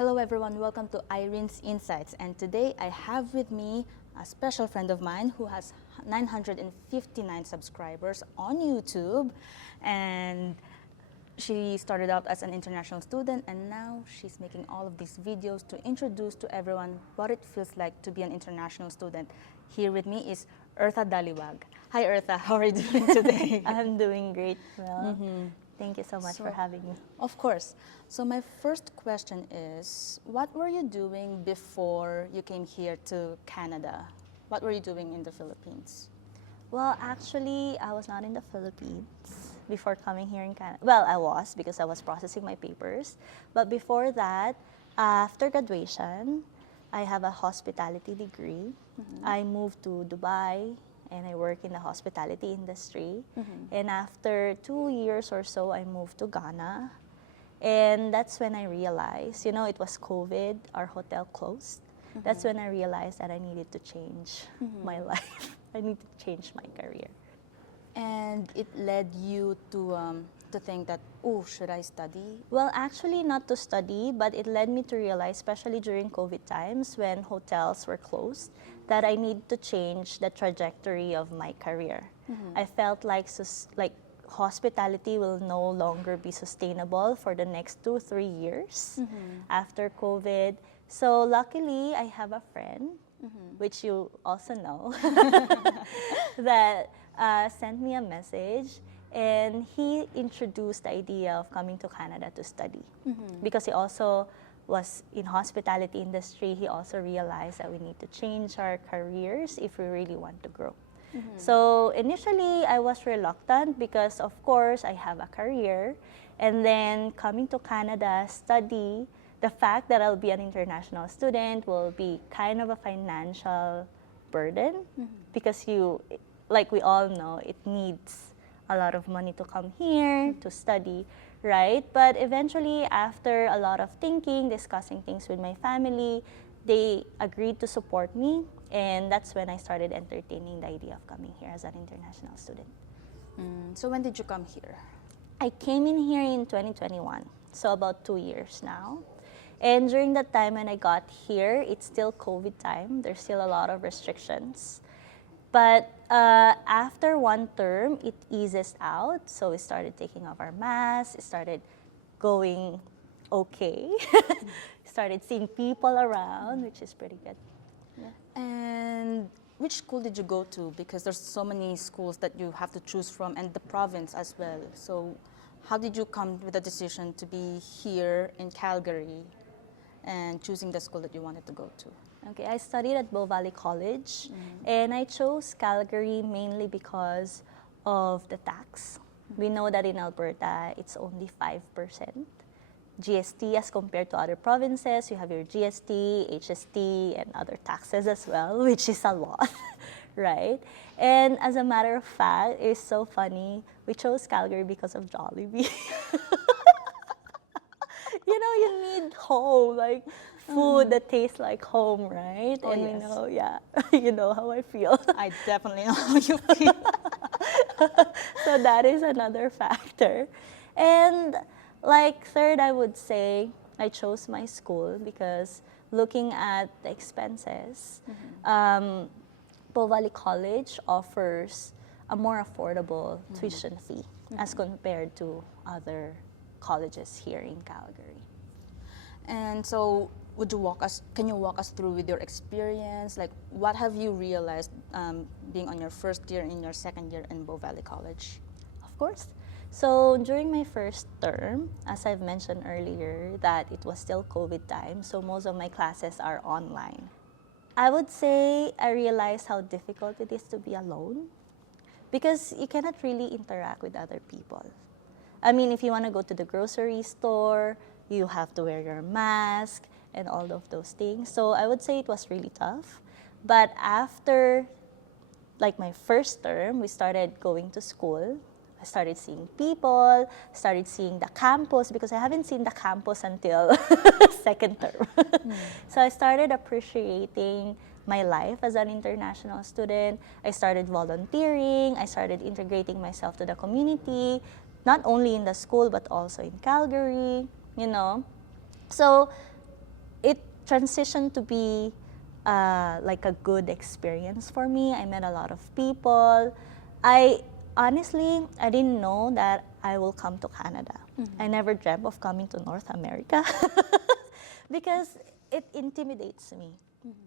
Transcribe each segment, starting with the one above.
Hello everyone, welcome to Irene's Insights, and today I have with me a special friend of mine who has 959 subscribers on YouTube, and she started out as an international student and now she's making all of these videos to introduce to everyone what it feels like to be an international student. Here with me is Eartha Daliuag. Hi Eartha, how are you doing today? I'm doing great, Mel. Thank you so much for having me. Of course. So my first question is, what were you doing before you came here to Canada? What were you doing in the Philippines? Well, actually, I was not in the Philippines before coming here in Canada. Well, I was because I was processing my papers. But before that, after graduation, I have a hospitality degree. I moved to Dubai and I work in the hospitality industry. And after 2 years or so, I moved to Ghana. And that's when I realized, you know, it was COVID, our hotel closed. That's when I realized that I needed to change my life. I need to change my career. And it led you to think that, oh, should I study? Well, actually not to study, but it led me to realize, especially during COVID times when hotels were closed, that I need to change the trajectory of my career. I felt like hospitality will no longer be sustainable for the next 2-3 years after COVID. So luckily, I have a friend, which you also know, that sent me a message, and he introduced the idea of coming to Canada to study. Because he also was in hospitality industry, he also realized that we need to change our careers if we really want to grow. So initially, I was reluctant because, of course, I have a career. And then coming to Canada, study, the fact that I'll be an international student will be kind of a financial burden because like we all know, it needs a lot of money to come here to study, right? But eventually, after a lot of thinking, discussing things with my family, they agreed to support me, and that's when I started entertaining the idea of coming here as an international student. So when did you come here? I came in here in 2021, so about 2 years now. And during that time when I got here, it's still COVID time. There's still a lot of restrictions. But after one term, it eases out. So we started taking off our masks. It started going okay. Started seeing people around, which is pretty good. Yeah. And which school did you go to? Because there's so many schools that you have to choose from, and the province as well. So how did you come with the decision to be here in Calgary and choosing the school that you wanted to go to? Okay, I studied at Bow Valley College, and I chose Calgary mainly because of the tax. We know that in Alberta, it's only 5% GST as compared to other provinces. You have your GST, HST, and other taxes as well, which is a lot, right? And as a matter of fact, it's so funny, we chose Calgary because of Jollibee. You know, you need home, like food that tastes like home, right? Oh, and yes. we know, yeah, you know how I feel. I definitely know how you feel. So that is another factor. And like third, I would say I chose my school because looking at the expenses, Bow Valley College offers a more affordable tuition fee as compared to other colleges here in Calgary. And so can you walk us through with your experience? Like, what have you realized being on your first year and your second year in Bow Valley College? Of course. So during my first term, as I've mentioned earlier, that it was still COVID time, so most of my classes are online. I would say I realized how difficult it is to be alone because you cannot really interact with other people. I mean, if you want to go to the grocery store, you have to wear your mask and all of those things. So I would say it was really tough. But after like my first term, we started going to school. I started seeing people, started seeing the campus because I haven't seen the campus until second term. So I started appreciating my life as an international student. I started volunteering. I started integrating myself to the community, not only in the school but also in Calgary, you know. So transitioned to be like a good experience for me. I met a lot of people. I honestly, I didn't know that I will come to Canada. I never dreamt of coming to North America because it intimidates me.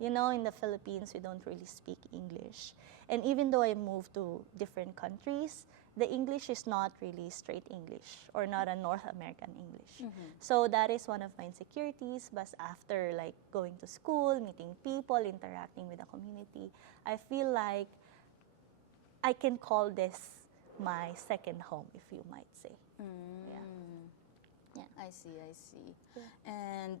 You know, in the Philippines, we don't really speak English. And even though I moved to different countries, the English is not really straight English or not a North American English. So that is one of my insecurities. But after like going to school, meeting people, interacting with the community, I feel like I can call this my second home, if you might say. Yeah, I see, I see. And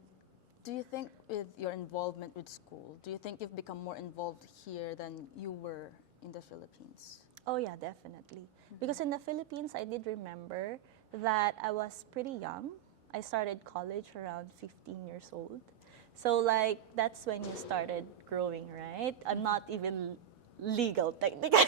do you think with your involvement with school, do you think you've become more involved here than you were in the Philippines? Oh yeah, definitely. Because in the Philippines, I did remember that I was pretty young. I started college around 15 years old. So like, that's when you started growing, right? I'm not even legal technically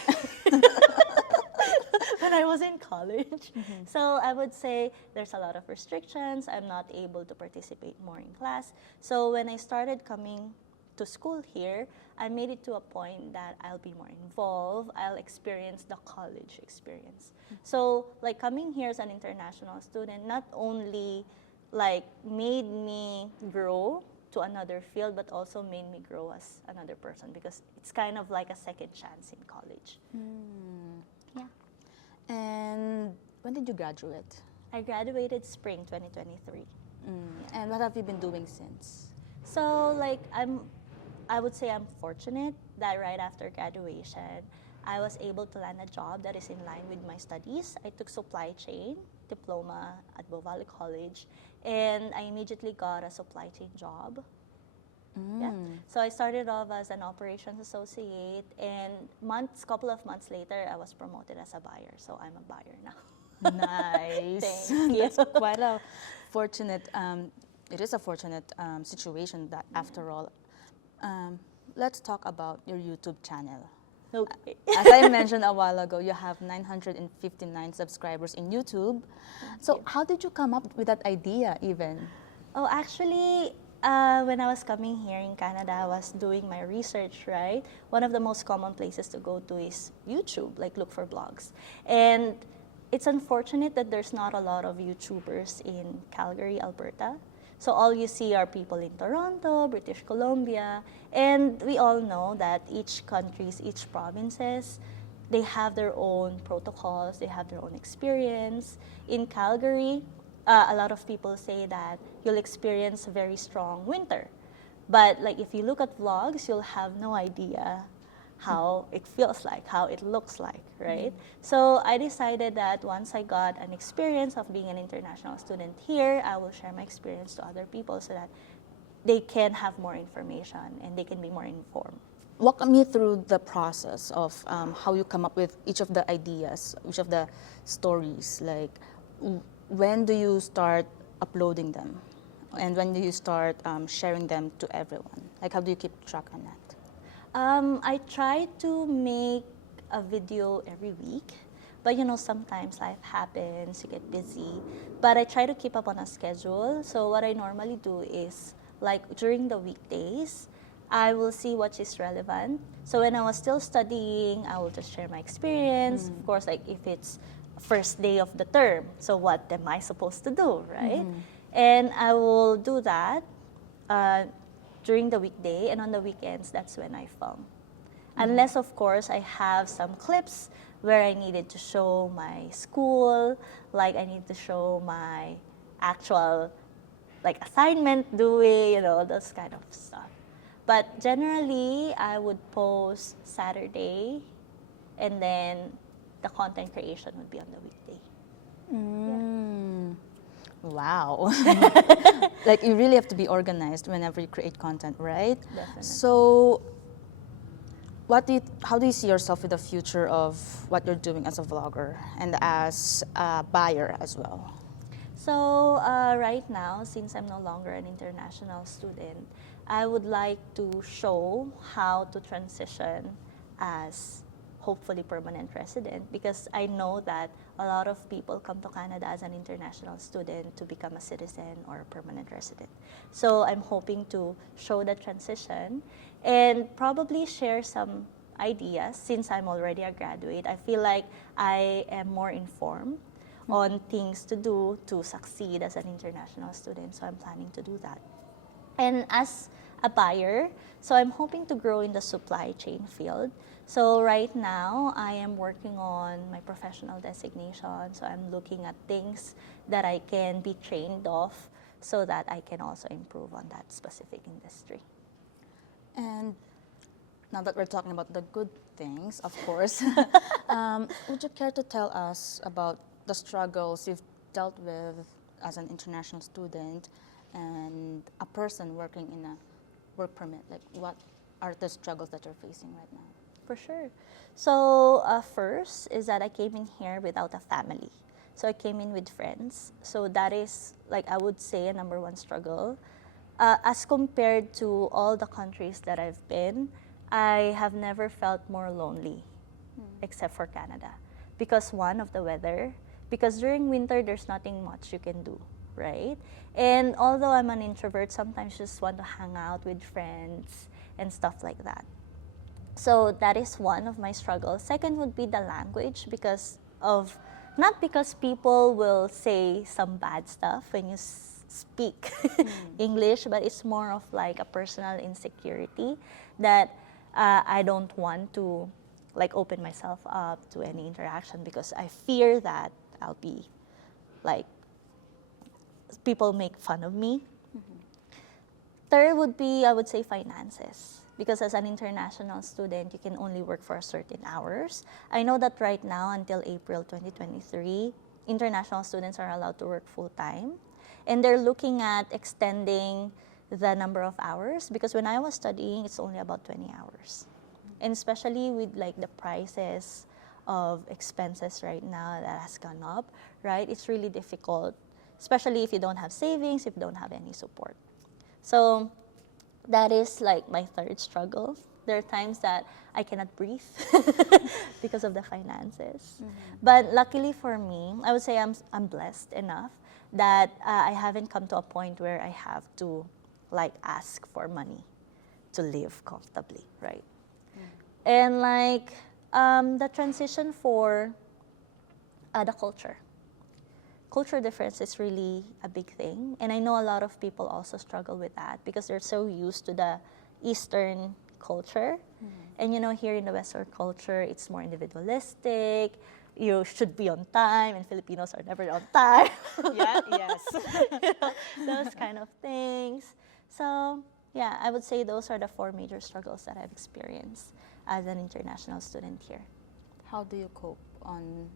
when I was in college. So I would say there's a lot of restrictions. I'm not able to participate more in class. So when I started coming to school here, I made it to a point that I'll be more involved. I'll experience the college experience. So like coming here as an international student not only like made me grow to another field, but also made me grow as another person because it's kind of like a second chance in college. Yeah. And when did you graduate? I graduated spring 2023. And what have you been doing since? So like I would say I'm fortunate that right after graduation, I was able to land a job that is in line with my studies. I took supply chain diploma at Bovali College, and I immediately got a supply chain job. Yeah. So I started off as an operations associate, and couple of months later, I was promoted as a buyer. So I'm a buyer now. Nice. Thank you. That's quite a fortunate, it is a fortunate situation that after all. Let's talk about your YouTube channel. Okay. As I mentioned a while ago, you have 959 subscribers in YouTube. So how did you come up with that idea even? Oh, actually, when I was coming here in Canada, I was doing my research, right? One of the most common places to go to is YouTube, like look for blogs. And it's unfortunate that there's not a lot of YouTubers in Calgary, Alberta. So all you see are people in Toronto, British Columbia, and we all know that each countries, each provinces, they have their own protocols, they have their own experience. In Calgary, a lot of people say that you'll experience a very strong winter. But like if you look at vlogs, you'll have no idea how it feels like, how it looks like, right? So I decided that once I got an experience of being an international student here, I will share my experience to other people so that they can have more information and they can be more informed. Walk me through the process of how you come up with each of the ideas, each of the stories. Like, when do you start uploading them? And when do you start sharing them to everyone? Like, how do you keep track on that? I try to make a video every week, but you know, sometimes life happens, you get busy. But I try to keep up on a schedule. So what I normally do is, like during the weekdays, I will see what is relevant. So when I was still studying, I will just share my experience. Of course, like if it's first day of the term, so what am I supposed to do, right? And I will do that during the weekday, and on the weekends, that's when I film. Unless, of course, I have some clips where I needed to show my school, like I need to show my actual like assignment doing, you know, those kind of stuff. But generally, I would post Saturday, and then the content creation would be on the weekday. Wow. Like, you really have to be organized whenever you create content, right? Definitely. So, how do you see yourself with the future of what you're doing as a vlogger and as a buyer as well? So right now, since I'm no longer an international student, I would like to show how to transition as hopefully permanent resident, because I know that a lot of people come to Canada as an international student to become a citizen or a permanent resident. So I'm hoping to show the transition and probably share some ideas. Since I'm already a graduate, I feel like I am more informed on things to do to succeed as an international student. So I'm planning to do that. And as a buyer, so I'm hoping to grow in the supply chain field. So right now, I am working on my professional designation. So I'm looking at things that I can be trained off so that I can also improve on that specific industry. And now that we're talking about the good things, of course, would you care to tell us about the struggles you've dealt with as an international student and a person working in a work permit? Like, what are the struggles that you're facing right now? For sure. So first is that I came in here without a family. So I came in with friends. So that is, like, I would say, a number one struggle. As compared to all the countries that I've been, I have never felt more lonely, except for Canada. Because one, of the weather, because during winter, there's nothing much you can do, right? And although I'm an introvert, sometimes just want to hang out with friends and stuff like that. So that is one of my struggles. Second would be the language, because of, not because people will say some bad stuff when you speak English, but it's more of like a personal insecurity that I don't want to like open myself up to any interaction, because I fear that I'll be like, people make fun of me. Third would be, I would say, finances. Because as an international student, you can only work for a certain hours. I know that right now, until April 2023, international students are allowed to work full-time. And they're looking at extending the number of hours, because when I was studying, it's only about 20 hours. And especially with like the prices of expenses right now that has gone up, right? It's really difficult, especially if you don't have savings, if you don't have any support. So that is like my third struggle. There are times that I cannot breathe because of the finances. But luckily for me, I would say I'm blessed enough that I haven't come to a point where I have to like ask for money to live comfortably, right? And like the transition for the culture. Culture difference is really a big thing. And I know a lot of people also struggle with that because they're so used to the Eastern culture. And you know, here in the Western culture, it's more individualistic. You should be on time, and Filipinos are never on time. Yeah, yes. You know, those kind of things. So yeah, I would say those are the four major struggles that I've experienced as an international student here. How do you cope on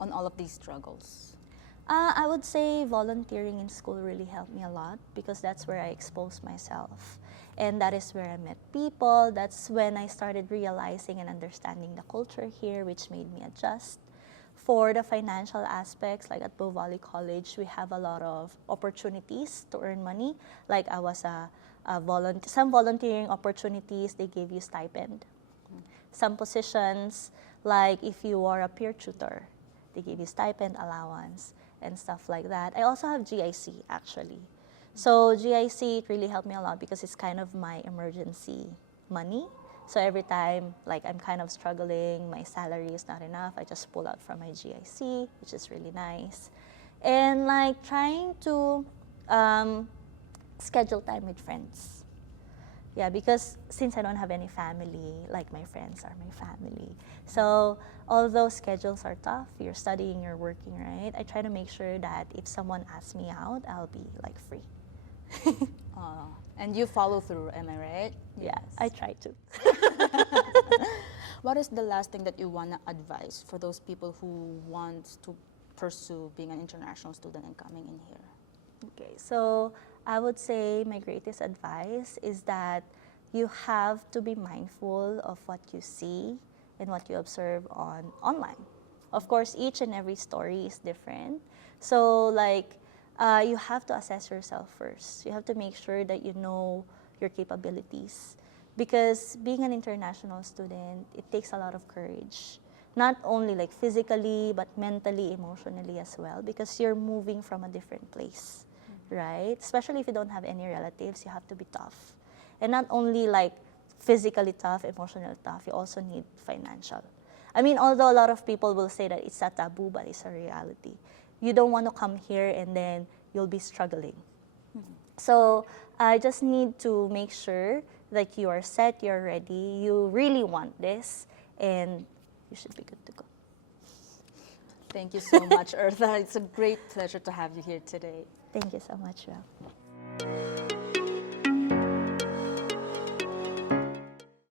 all of these struggles? I would say volunteering in school really helped me a lot because that's where I exposed myself. And that is where I met people. That's when I started realizing and understanding the culture here, which made me adjust. For the financial aspects, like at Bow Valley College, we have a lot of opportunities to earn money. Like I was some volunteering opportunities, they gave you stipend. Some positions, like if you are a peer tutor, they give you stipend allowance and stuff like that. I also have GIC actually. So GIC, it really helped me a lot because it's kind of my emergency money. So every time like I'm kind of struggling, my salary is not enough, I just pull out from my GIC, which is really nice. And like trying to schedule time with friends. Yeah, because since I don't have any family, like my friends are my family. So although schedules are tough, you're studying, you're working, right? I try to make sure that if someone asks me out, I'll be like free. And you follow through, am I right? Yeah, I try to. What is the last thing that you want to advise for those people who want to pursue being an international student and coming in here? Okay, so I would say my greatest advice is that you have to be mindful of what you see and what you observe online. Of course, each and every story is different. So like, you have to assess yourself first. You have to make sure that you know your capabilities. Because being an international student, it takes a lot of courage. Not only like physically, but mentally, emotionally as well, because you're moving from a different place, right? Especially if you don't have any relatives, you have to be tough. And not only like physically tough, emotionally tough, you also need financial. I mean, although a lot of people will say that it's a taboo, but it's a reality. You don't want to come here and then you'll be struggling. So I just need to make sure that you are set, you're ready, you really want this, and you should be good to go. Thank you so much, Eartha. It's a great pleasure to have you here today. Thank you so much, Val.